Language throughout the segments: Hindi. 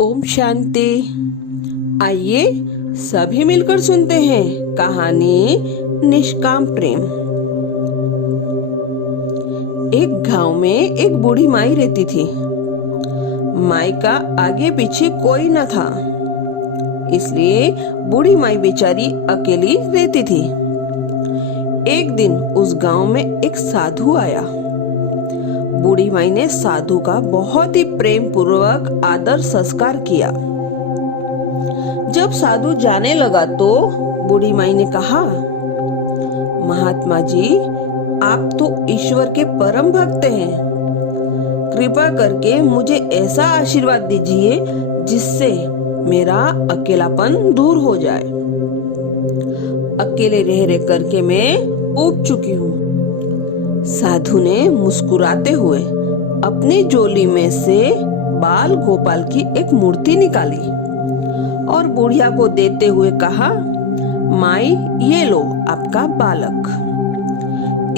ओम शांति। आइए सभी मिलकर सुनते हैं कहानी निष्काम प्रेम। एक गांव में एक बूढ़ी माई रहती थी। माई का आगे पीछे कोई न था, इसलिए बूढ़ी माई बेचारी अकेली रहती थी। एक दिन उस गांव में एक साधु आया। बूढ़ी माई ने साधु का बहुत ही प्रेम पूर्वक आदर संस्कार किया। जब साधु जाने लगा तो बूढ़ी माई ने कहा, महात्मा जी, आप तो ईश्वर के परम भक्त हैं। कृपा करके मुझे ऐसा आशीर्वाद दीजिए जिससे मेरा अकेलापन दूर हो जाए। अकेले रह रह करके मैं ऊब चुकी हूँ। साधु ने मुस्कुराते हुए अपनी झोली में से बाल गोपाल की एक मूर्ति निकाली और बुढ़िया को देते हुए कहा, माई, ये लो आपका बालक।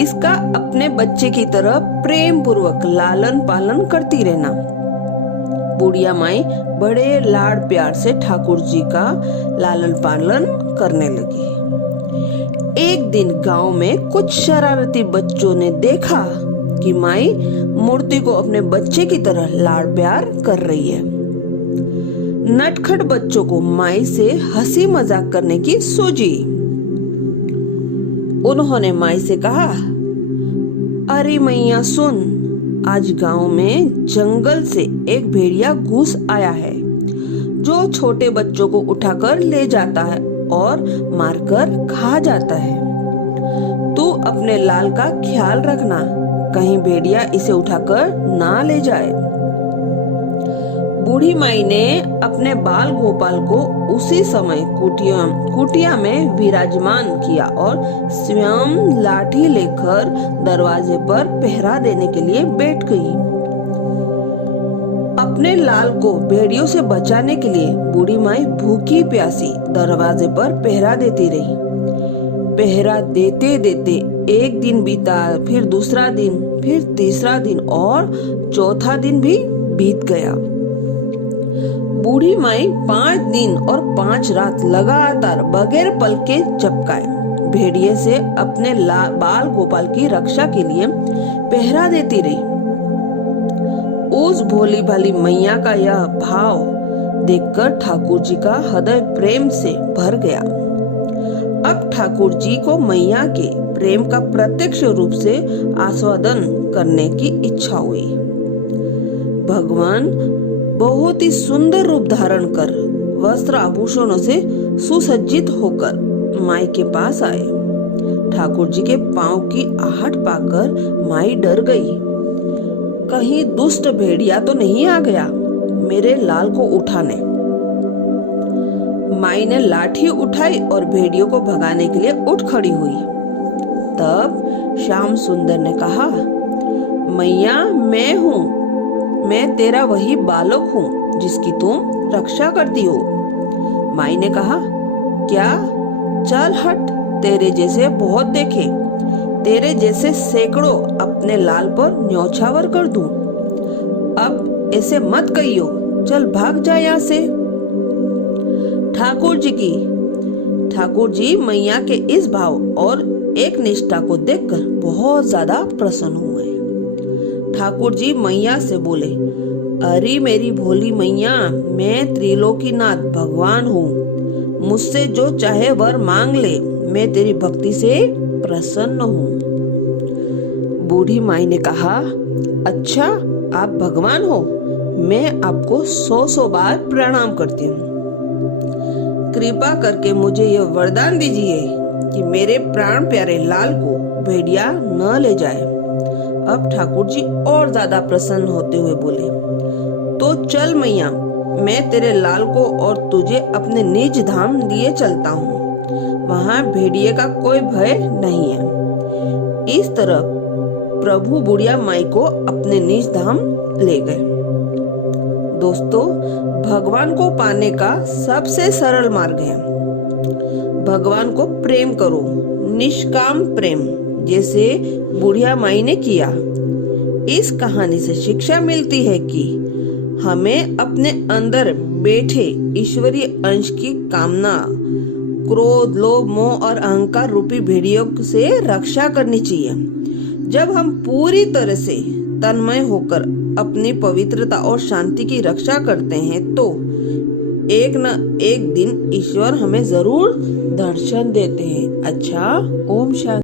इसका अपने बच्चे की तरह प्रेम पूर्वक लालन पालन करती रहना। बुढ़िया माई बड़े लाड़ प्यार से ठाकुर जी का लालन पालन करने लगी। एक दिन गांव में कुछ शरारती बच्चों ने देखा कि माई मूर्ति को अपने बच्चे की तरह लाड़ प्यार कर रही है। नटखट बच्चों को माई से हंसी मजाक करने की सूझी। उन्होंने माई से कहा, अरे मैया सुन, आज गांव में जंगल से एक भेड़िया घुस आया है जो छोटे बच्चों को उठाकर ले जाता है और मारकर खा जाता है। तू अपने लाल का ख्याल रखना, कहीं भेड़िया इसे उठाकर ना ले जाए। बूढ़ी माई ने अपने बाल गोपाल को उसी समय कुटिया में विराजमान किया और स्वयं लाठी लेकर दरवाजे पर पहरा देने के लिए बैठ गई। अपने लाल को भेड़ियों से बचाने के लिए बूढ़ी माई भूखी प्यासी दरवाजे पर पहरा देती रही। पहरा देते देते एक दिन बीता, फिर दूसरा दिन, फिर तीसरा दिन और चौथा दिन भी बीत गया। बूढ़ी माई 5 दिन और 5 रात लगातार बगैर पल के झपकाए भेड़िए से अपने बाल गोपाल की रक्षा के लिए पहरा देती रही। उस भोली भाली मैया का यह भाव देखकर ठाकुर जी का हृदय प्रेम से भर गया। अब ठाकुर जी को मैया के प्रेम का प्रत्यक्ष रूप से आस्वादन करने की इच्छा हुई। भगवान बहुत ही सुंदर रूप धारण कर वस्त्र आभूषणों से सुसज्जित होकर माई के पास आए। ठाकुर जी के पांव की आहट पाकर माई डर गई। कहीं दुष्ट भेड़िया तो नहीं आ गया मेरे लाल को उठाने। माई ने लाठी उठाई और भेड़ियों को भगाने के लिए उठ खड़ी हुई। तब श्याम सुंदर ने कहा, मैया, मैं हूँ, मैं तेरा वही बालक हूँ जिसकी तुम रक्षा करती हो। माई ने कहा, क्या? चल हट, तेरे जैसे बहुत देखे, तेरे जैसे सैकड़ों अपने लाल पर न्योछावर कर दूं। अब ऐसे मत कहियो, चल भाग जा यहाँ से। ठाकुर जी मैया के इस भाव और एक निष्ठा को देखकर बहुत ज्यादा प्रसन्न हुए। ठाकुर जी मैया से बोले, अरे मेरी भोली मैया, मैं त्रिलोकीनाथ भगवान हूँ। मुझसे जो चाहे वर मांग ले, मैं तेरी भक्ति से प्रसन्न हूँ। बूढ़ी माई ने कहा, अच्छा, आप भगवान हो? मैं आपको 100 बार प्रणाम करती हूँ। कृपा करके मुझे यह वरदान दीजिए कि मेरे प्राण प्यारे लाल को भेड़िया न ले जाए। अब ठाकुर जी और ज्यादा प्रसन्न होते हुए बोले, तो चल मैया, मैं तेरे लाल को और तुझे अपने निज धाम लिए चलता हूँ। वहाँ भेड़िए का कोई भय नहीं है। इस तरह प्रभु बुढ़िया माई को अपने निज धाम ले गए। दोस्तों, भगवान को पाने का सबसे सरल मार्ग है भगवान को प्रेम करो, निष्काम प्रेम, जैसे बुढ़िया माई ने किया। इस कहानी से शिक्षा मिलती है कि हमें अपने अंदर बैठे ईश्वरीय अंश की कामना, क्रोध, लोभ, मोह और अहंकार रूपी भेड़ियों से रक्षा करनी चाहिए। जब हम पूरी तरह से तन्मय होकर अपनी पवित्रता और शांति की रक्षा करते हैं तो एक न एक दिन ईश्वर हमें जरूर दर्शन देते हैं। अच्छा, ओम शांति।